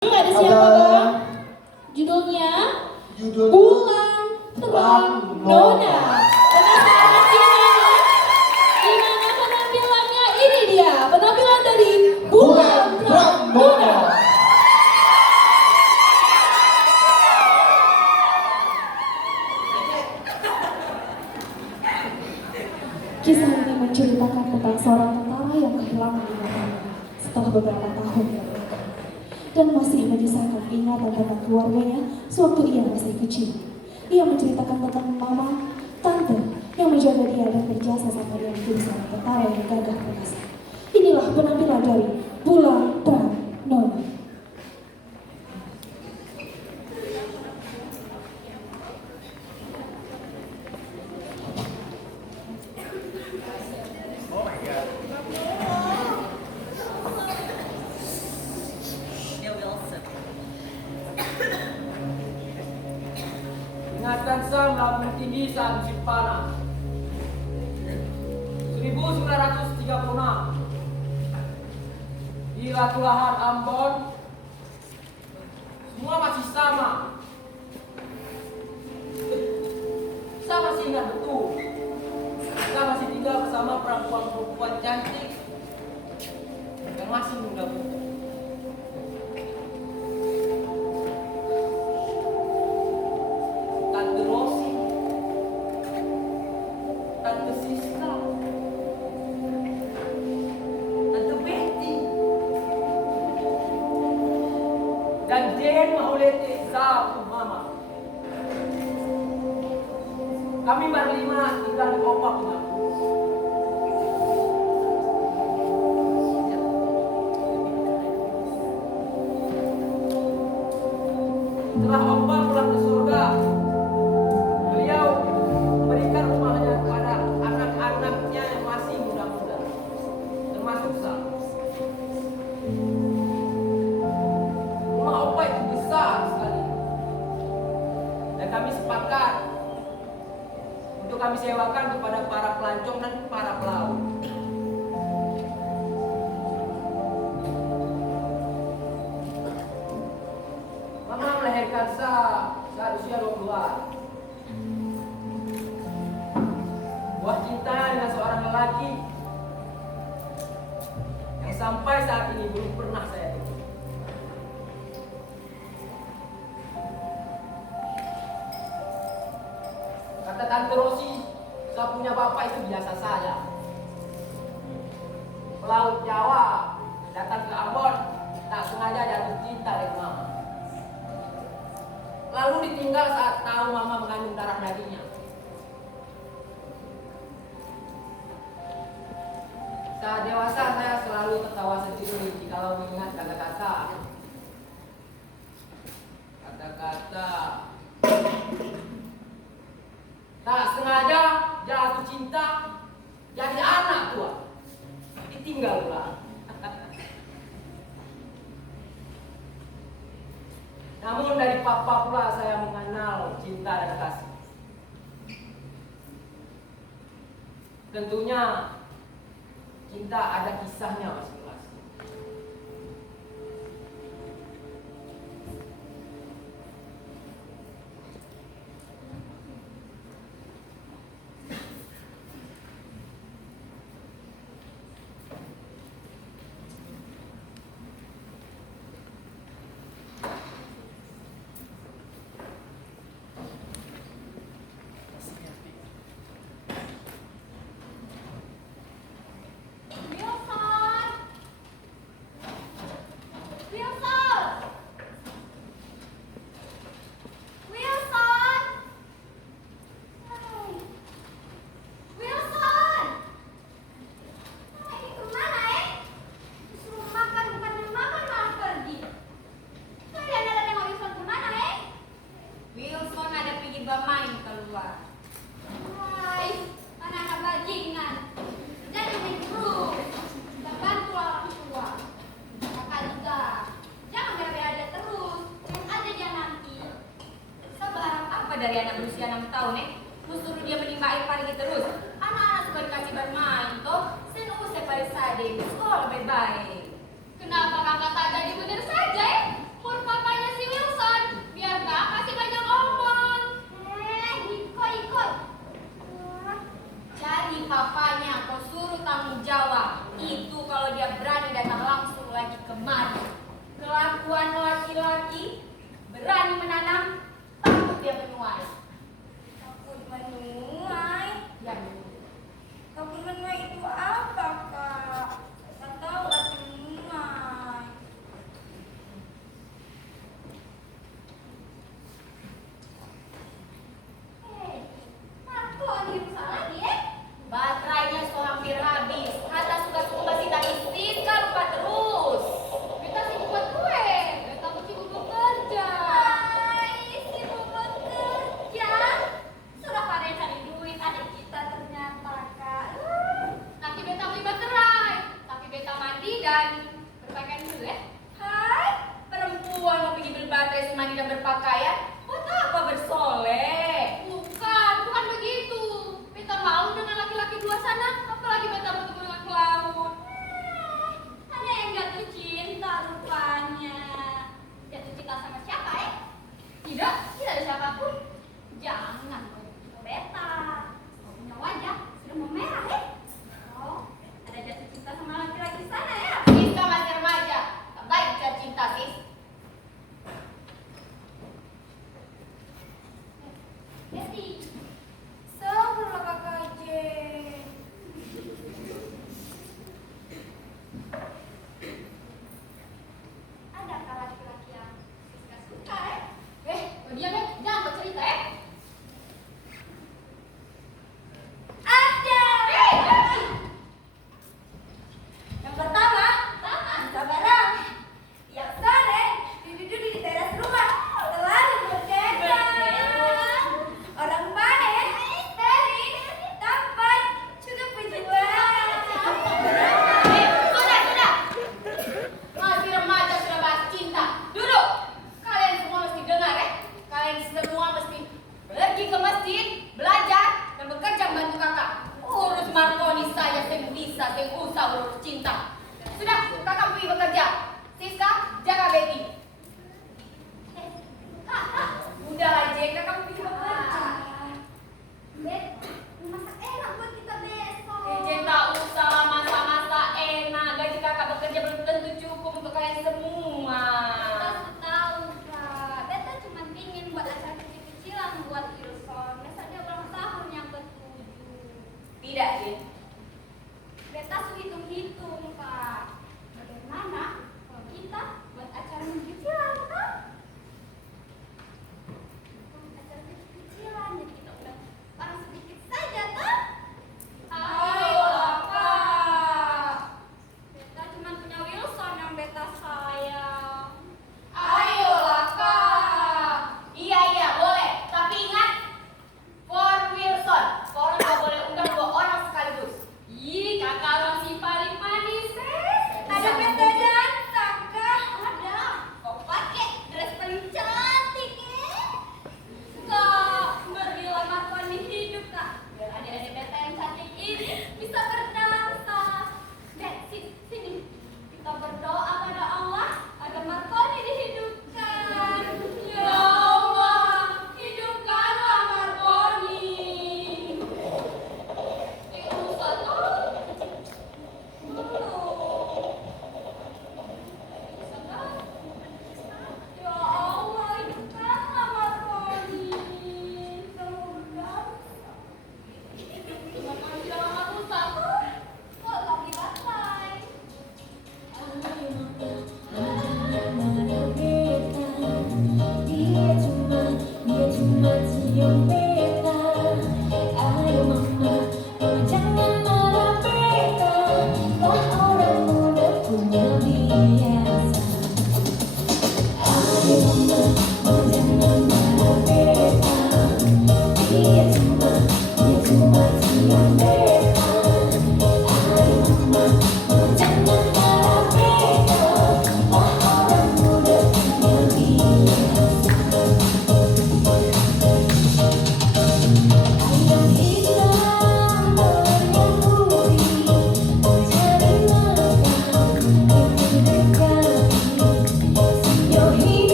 Ada siapa bang? Judulnya Bulan Terang Nona. Penasaran gimana? Gimana penampilannya? Ini dia penampilan dari Bulan Terang Nona. Kisah ini menceritakan tentang seorang tentara yang kehilangan ingatannya setelah beberapa tahun berlalu dan masih menyisakan ingatan tentang keluarganya sewaktu ia masih kecil. Ia menceritakan tentang mama, tante yang menjaga dia dan berjasa sama dia menjadi seorang tentara yang gagah perkasa. Inilah penampilan dari Bulan Terang Nona. Ingatkan sang melambung tinggi saat musim panas. 1936 di Latulahan Ambon, semua masih sama. Saya masih ingat betul. Saya masih tinggal bersama perempuan-perempuan cantik yang masih muda-muda. Tante Rosi, Tante Siska, Tante Betty, dan Den Maulete Zapu Mama. Kami berlima tinggal di Opak Pinang. Setelah Opa pulang ke surga, beliau memberikan rumahnya kepada anak-anaknya yang masih muda-muda, termasuk saya. Rumah Opa itu besar sekali, dan kami sepakat untuk kami sewakan kepada para pelancong dan para pelaut. Mama melahirkan saya saat usia 20-an. Buah cinta dengan seorang lelaki yang sampai saat ini belum pernah saya temui. Kata Tante Rosi, saya punya bapak itu biasa saja. Pelaut Jawa datang ke Ambon, tak sengaja jatuh cinta dengan mama. Lalu ditinggal saat tahu mama mengandung darah dagingnya. Saat dewasa saya selalu tertawa sendiri jikalau mengingat kata-kata tak sengaja jatuh cinta, jadi anak tua, ditinggal pula. Namun dari papa pula saya mengenal cinta dan kasih. Tentunya cinta ada kisahnya masing-masing. Dari anak berusia 6 tahun suruh dia menimba air pagi terus. Anak-anak suka dikasih bermain toh. Sen usai pada sade sekolah baik-baik. Kenapa kakak tak jadi bener saja berani menanam, takut dia menuai. Takut menuai. Ya, Takut menuai itu apa, Kak? Tak tahu arti menuai. aku ambil salah lagi baterainya so hampir habis. Hatta sudah cukup basi tak isi, lupa terus. Kita sibuk buat kue, kita mesti untuk kerja. Hai,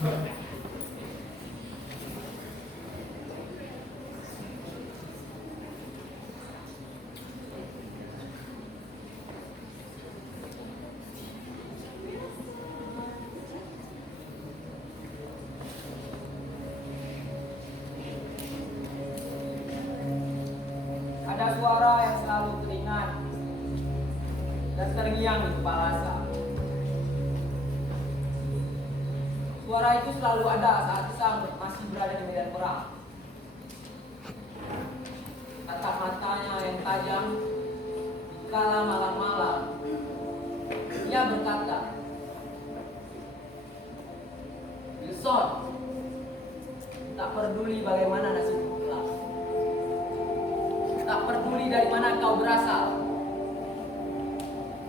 Ada suara yang selalu teringat dan terngiang di kepala Sa. Suara itu selalu ada saat Sa masih berada di medan perang. Tatap matanya yang tajam kala malam-malam. Ia berkata, Wilson, tak peduli bagaimana nasibmu kelak. Tak peduli dari mana kau berasal.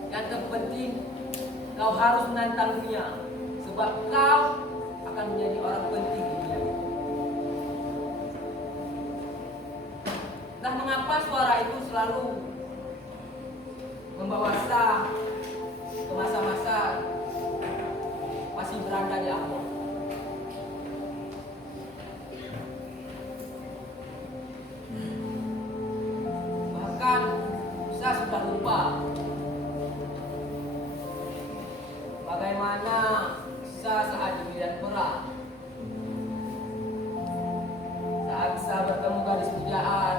Yang terpenting, kau harus menantang dunia, sebab kau akan menjadi orang penting di dunia. Entah mengapa suara itu selalu membawa Sa ke masa-masa masih berada di Ambon. Bahkan Sa sudah lupa bagaimana Sa saat di medan perang. Saat Sa bertemu gadis pujaan,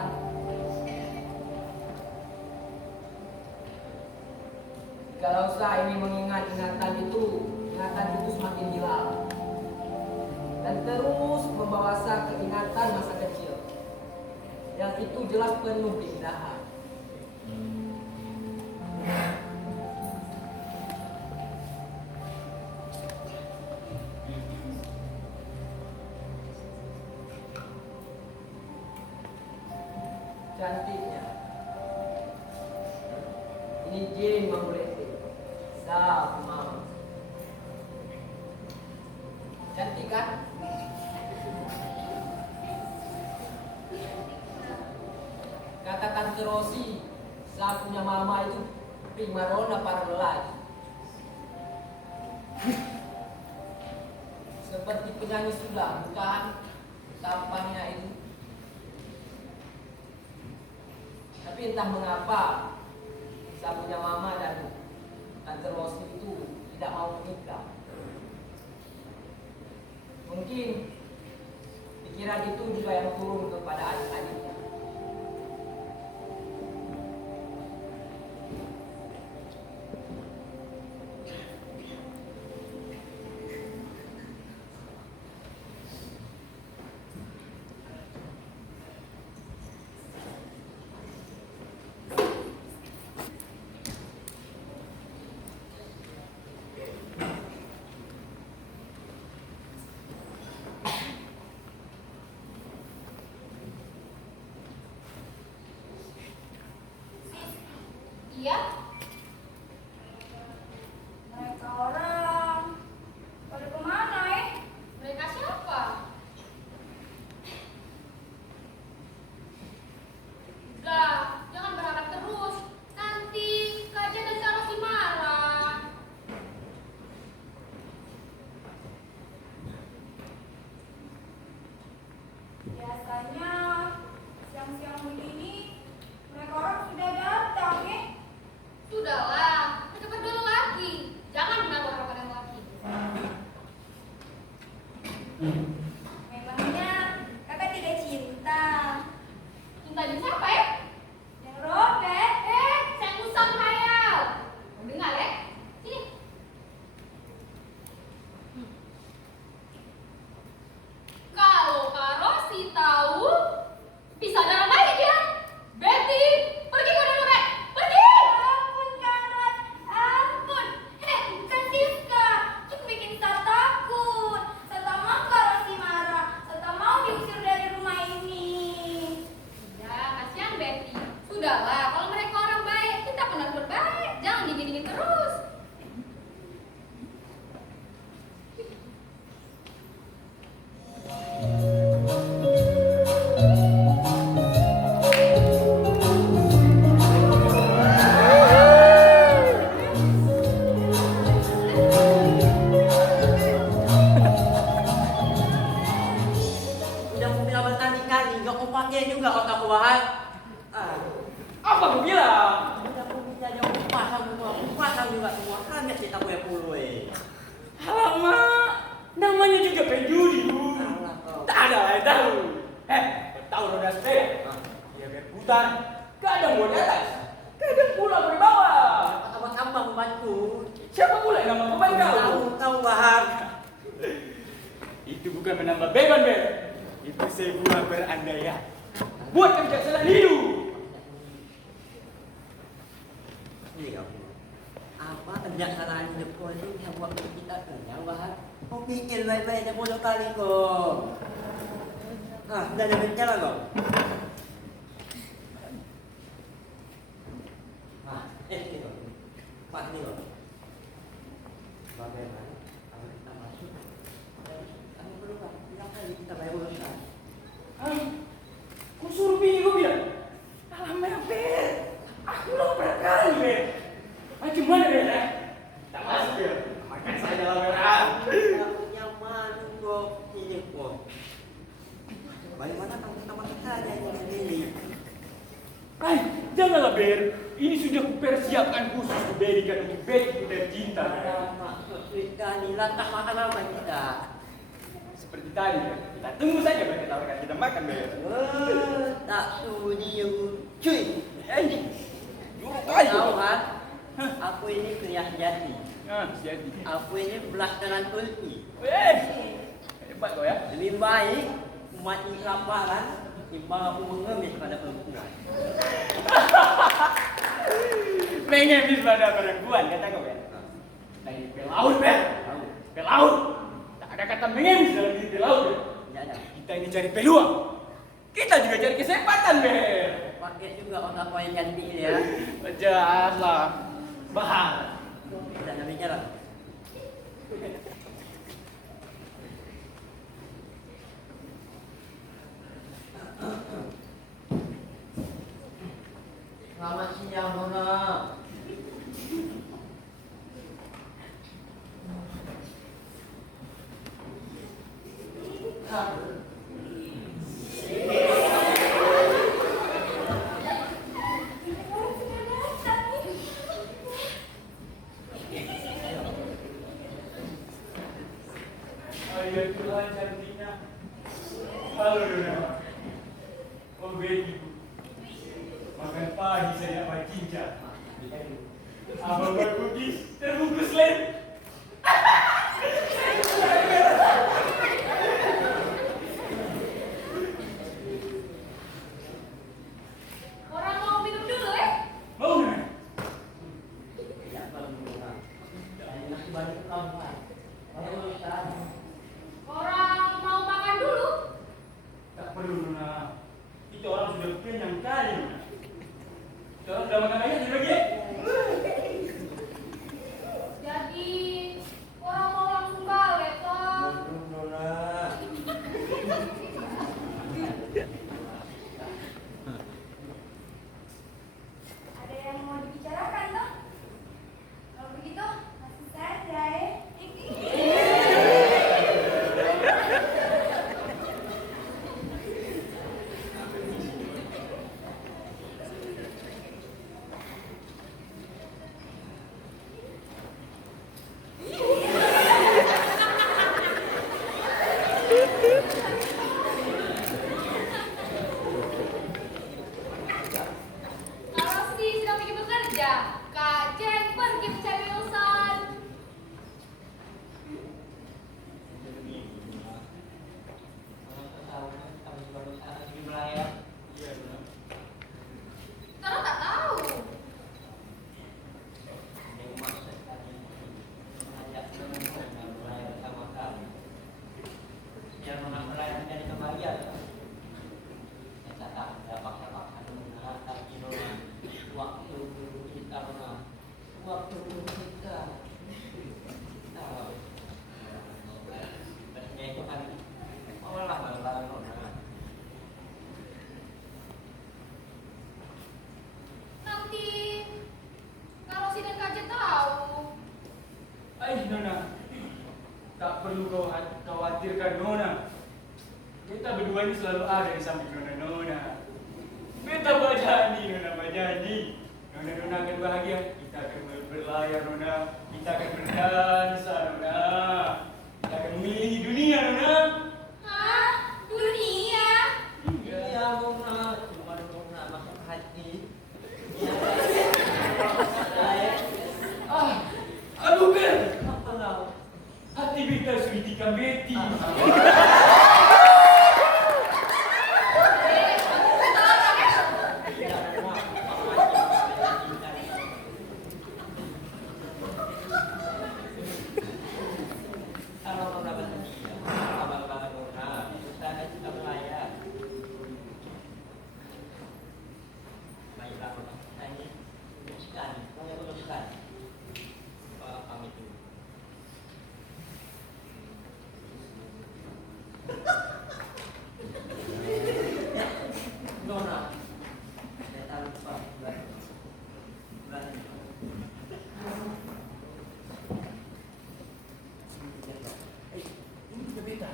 kalau Sa ingin mengingat ingatan itu semakin hilang dan terus membawa Sa ke ingatan masa kecil yang itu jelas penuh keindahan. Cantiknya. Ini Jane Mamulete. Sa Mama. Cantik kan? Kata Tante Rosi, Sa punya mama itu primadona para lelaki. Seperti penyanyi sudah, bukan? Tampangnya itu. Tapi entah mengapa Sa punya mama dan Tante Rosi itu tidak mau menikah. Mungkin pikiran itu juga yang turun kepada adik-adiknya. Iya? Mereka orang pada kemana Mereka siapa? Udah, jangan berharap terus. Nanti Kak Jen dan Kak Rosi marah. Biasanya siang-siang begini mereka orang sudah datang Sudahlah, mereka berdua lagi. Jangan menaruh harapan yang lagi. Memangnya kakak tidak cinta Cinta di siapa ya? yang Robert? Saya usang khayal. Mau dengar ya? Sini. Kalau Kak Rosi tahu, bisa darah naik ya. Betty, pergi ke dalam pergi. Ampun Karat, ampun. Kak Siska, itu bikin saya takut. Saya tak mau Kak Rosi puluh. Alamak, namanya juga penjudi, Bu. Alah kau. Tak ada yang tahu. Tahu roda sepeda? Dia berputar, kadang mau di atas, kadang pula mau di bawah. Abang-abang membantu. Siapa pula yang nama beban kau? Tahu Bahar. Itu bukan menambah beban, Ber. Itu sebuah berandaian. Buat kebijaksanaan hidup. Ini kamu. Apa kebijaksanaan hidup kau itu yang buat kita kenyang, Bahar? Kau pikir baik-baik dah bodoh kali kau. Ah, dah ada rencana kau. Ini kau. Pak ini kau. Bagaimana kalau kita masuk? Kami perlu kan? Bilang kali kita bayar urusan. Kau suruh bini kau bilang. Alamak, Ber. Aku udah berkali, Ber. Macam mana, Ber? Tak masuk, Ber. Makan saja lah, Ber. Yang mana kau pilih kau? Bagaimana kalau kita masuk saja yang pilih? Janganlah, Ber. Ini sudah kupersiapkan khusus kuberikan untuk Betty tercinta. Maksud kali lantak makan apa kita? Seperti tadi, Ber. Kita tunggu saja, Ber. Kita akan kita makan, Ber. Tak sudi cuy. Juruk Tahu kan? Aku ini kuliah jadi. Jadi. Aku ini pelaksanaan tulki. Hebat kau ya. Lebih baik mati kelaparan timbang aku mengemis pada perempuan. Mengemis pada perempuan, kata kau, Ber. Nah, ini pelaut, Ber. Pelaut. Tak ada kata mengemis dalam diri pelaut, Ber. Tidak ada. Kita ini cari peluang. Kita juga cari kesempatan, Ber. Pakai juga otak kau yang cantik ini ya. Jelaslah. Bahar. Tidak ada bicara. Selamat siang, Nona. Ayah Tuhan cantiknya. Halo, Nona. Oh, Betty. Makan pagi saya nak makan cincang. Abang buat cookies terbungkus lem. Orang mau minum dulu ya? Mau nggak? Tidak perlu, Nona. Masih balik ke kamar. Banyak urusan. Orang mau makan dulu? Tak perlu, Nona. Itu orang sudah kenyang kali, Nona. Itu orang sudah makan banyak lagi. Jadi orang mau langsung balik toh? Belum, Nona. Ada yang mau dibicarakan toh? Kalau begitu, langsung saja ya. Kalau sih sedang pergi bekerja, Kak Jen pergi mencari urusan. Karena tak tahu. Nanti kalau si dan Kak Jen tahu. Nona. Tak perlu kau khawatirkan, Nona. Kita berdua ini selalu ada di samping Nona. Kita berjanji, Nona berjanji. Nona akan bahagia. Kita akan berlayar, Nona. Kita akan berdansa, Nona. Kita akan mengelilingi dunia, Nona. Hah? Dunia? Iya, Mona. Cuma Mona masuk hati. Aduh, Bel. Apa kau? Hati beta sudah tikam Betty. Kalau Nona bersedia, abang-abang Nona, usaha kita berlayar. Baiklah, Nona. Nah, ini sekali, saya uruskan. Pamit dulu. Nona, saya tak lupa. Bulan ini. Ini juga beta.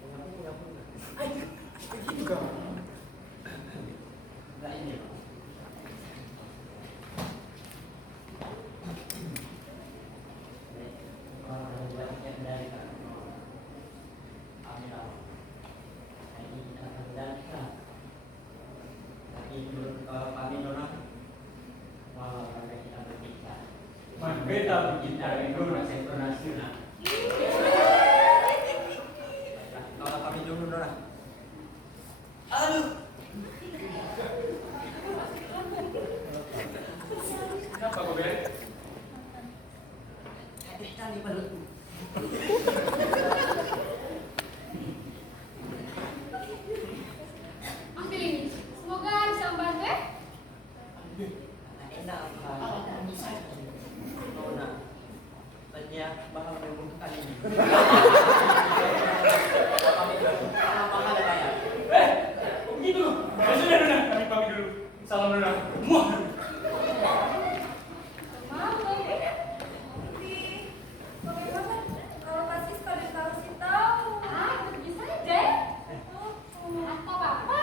Punya. Ayo, begitu kau. Enggak ini, Pak. Orang yang dari kan. Amin. Ini kita akan dansa. Tapi kalau kami Nona, mau kita berbicara. Man, beta berbicara dengan Nona sentranasional. Kalau kami dulu Nona. Aduh. Kenapa kau, Bel? Cari pelukku. Ambil ini. Semoga bisa membantu ya. Enak apa? Nona. Tanya bahwa memang kali ini. Apa ada bayar? Begitu. Ya sudah, Nona. Kami pamit dulu. Salam, Nona. Muah. Mau. Tapi bagaimana kalau Kak Siska dan Kak Rosi tahu? Ah, pergi saja. Apa apa?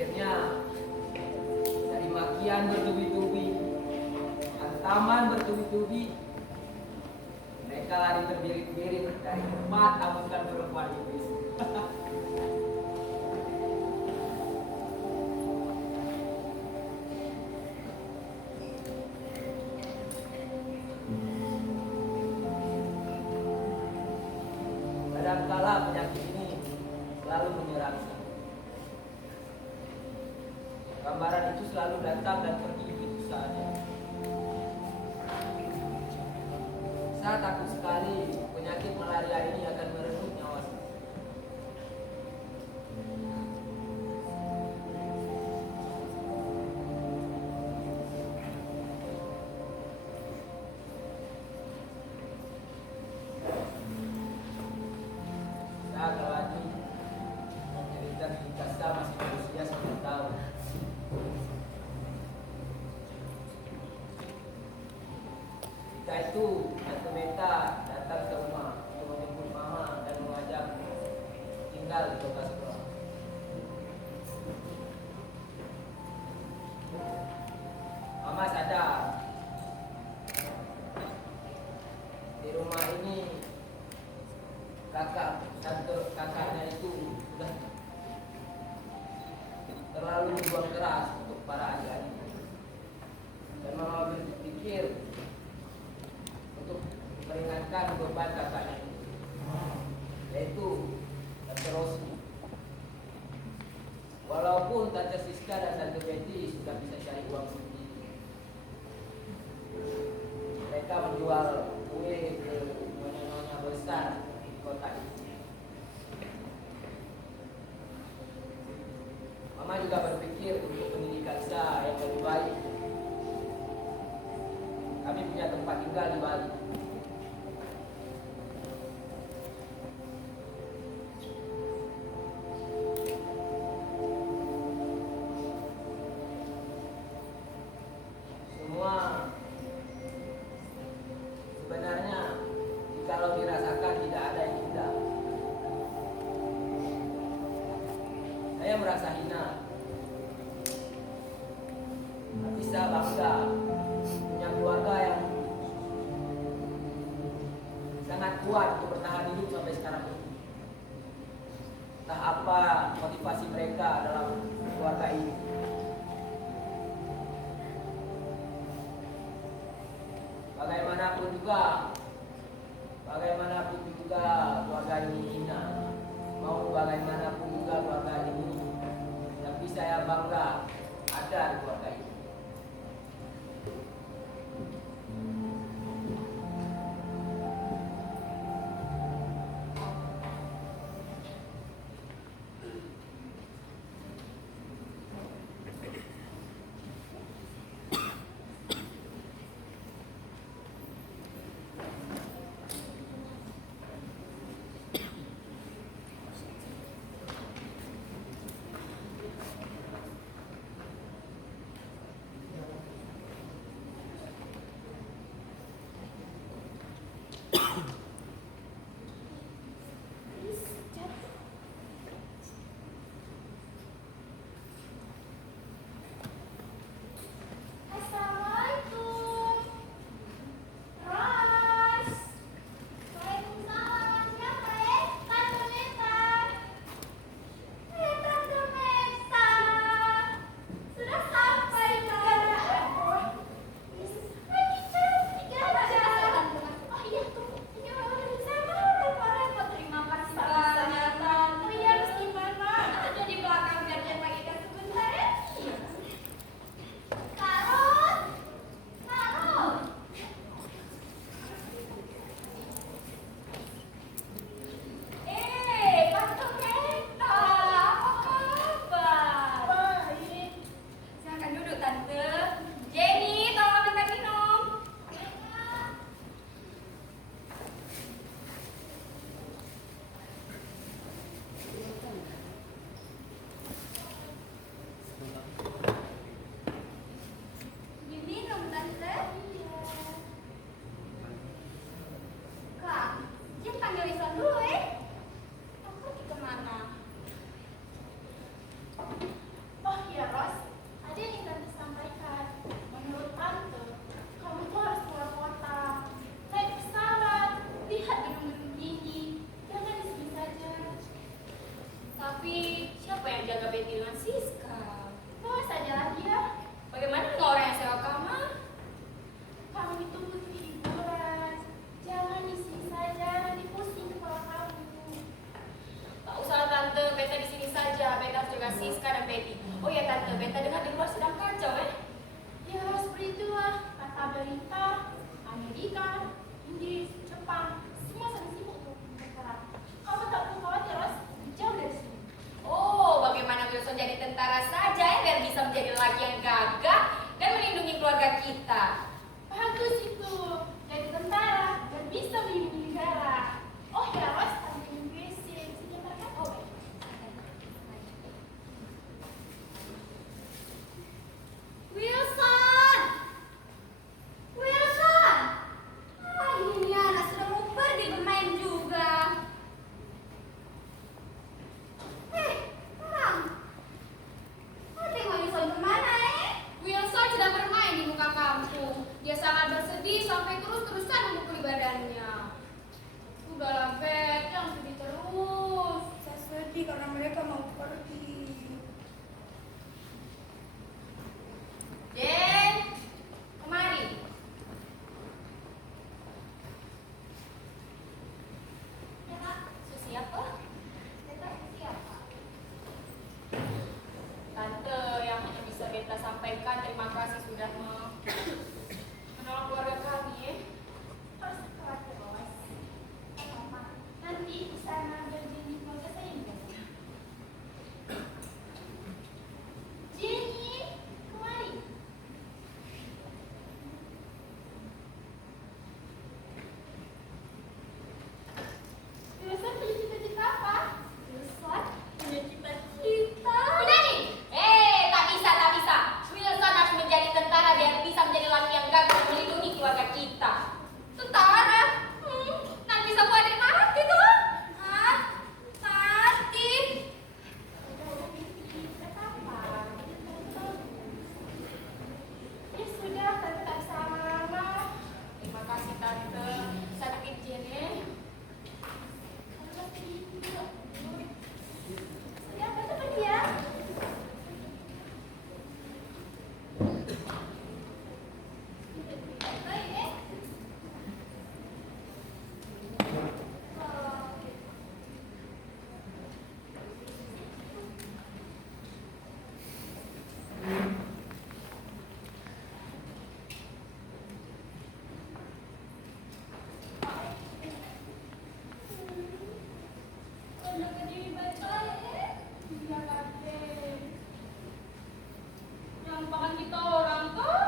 Akhirnya dari makian bertubi-tubi, hantaman bertubi-tubi, mereka lari berbirit-birit dari tempat amukan perempuan iblis. Kadangkala penyakit ini selalu menyerang saya. Gambaran itu selalu datang dan pergi begitu saja. Saya takut sekali penyakit malaria ini akan merenggut nyawa saya. Saya Kalani cerita ketika saya masih berusia 9 tahun. Ketika itu Tante Beta datang ke rumah untuk menjemput Mama dan mengajak tinggal di kota sekolah. Mama sadar di rumah ini kakaknya itu sudah terlalu berjuang keras untuk para adik-adik. Dan Mama berpikir untuk meringankan beban kakaknya itu, yaitu Tante Rosi. Walaupun Tante Siska dan Tante Betty sudah bisa cari uang sendiri, mereka menjual kue ke nyonya-nyonya besar di kota itu. Mama juga berpikir untuk pendidikan saya yang lebih baik. Kami punya tempat tinggal di Bali. Semua sebenarnya kalau dirasakan tidak ada yang indah. Saya merasa hina. Tapi saya bangga punya keluarga yang sangat kuat untuk bertahan hidup sampai sekarang ini. Entah apa motivasi mereka dalam keluarga ini. Bagaimanapun juga keluarga ini hina. Mau bagaimanapun juga keluarga ini, tapi saya bangga ada di keluarga ini. jaga Betty dengan Siska. Bawa saja lagi ya. Bagaimana dengan orang yang sewa kamar? Kamu itu butuh hiburan. Jangan di sini saja, nanti pusing kepala kamu. Tak usah tante, Beta di sini saja. Beta harus jaga Siska dan Betty. Oh ya tante, Beta dengar di luar sedang kacau Ya seperti itulah kata berita Amerika, Inggris, Jepang, semua sedang sibuk untuk berperang. Kamu tak perlu khawatir, Ros. Jauh dari sini. Oh, bagaimana Wilson jadi tentara saja ya, biar bisa menjadi lelaki yang gagah dan melindungi keluarga kita. Bagus itu. Jadi tentara dan bisa melindungi negara. Oh ya, Ros, tante Inggris yang senyapkan. Oh, baik. Wilson! Wilson! Ah, ini anak sudah mau pergi bermain juga. Orang. Oh, tengok Wilson kemana Wilson sedang bermain di muka kampung. Dia sangat bersedih sampai terus-terusan memukuli badannya. Udahlah, Bet, jangan sedih terus. Saya sedih karena mereka mau pergi. Den, kemari. Ya, Kak. Susi apa? Beta susi apa? Tante, yang hanya bisa Beta sampaikan terima kasih sudah menolong keluarga kami ya. Harus khawatir, Ros. Kenapa? Nanti di sana berjanji keluarga saya juga. Jenny, kemari. Wilson punya cita-cita apa? Wilson punya cita-cita. Menyanyi? Tak bisa, tak bisa. Wilson harus menjadi tentara biar bisa menjadi laki yang gagah dan melindungi keluarga kita. Tentara? Nanti sapu adik mati tuh. Hah? Mati? Ya sudah, tante tak bisa lama-lama. Terima kasih tante. Sakit Jenny. Sudah, tante pergi ya. Baik, Jaga diri baik-baik Iya, Kakek. Jangan lupakan kita orang tuh.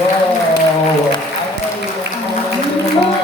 Wow, wow.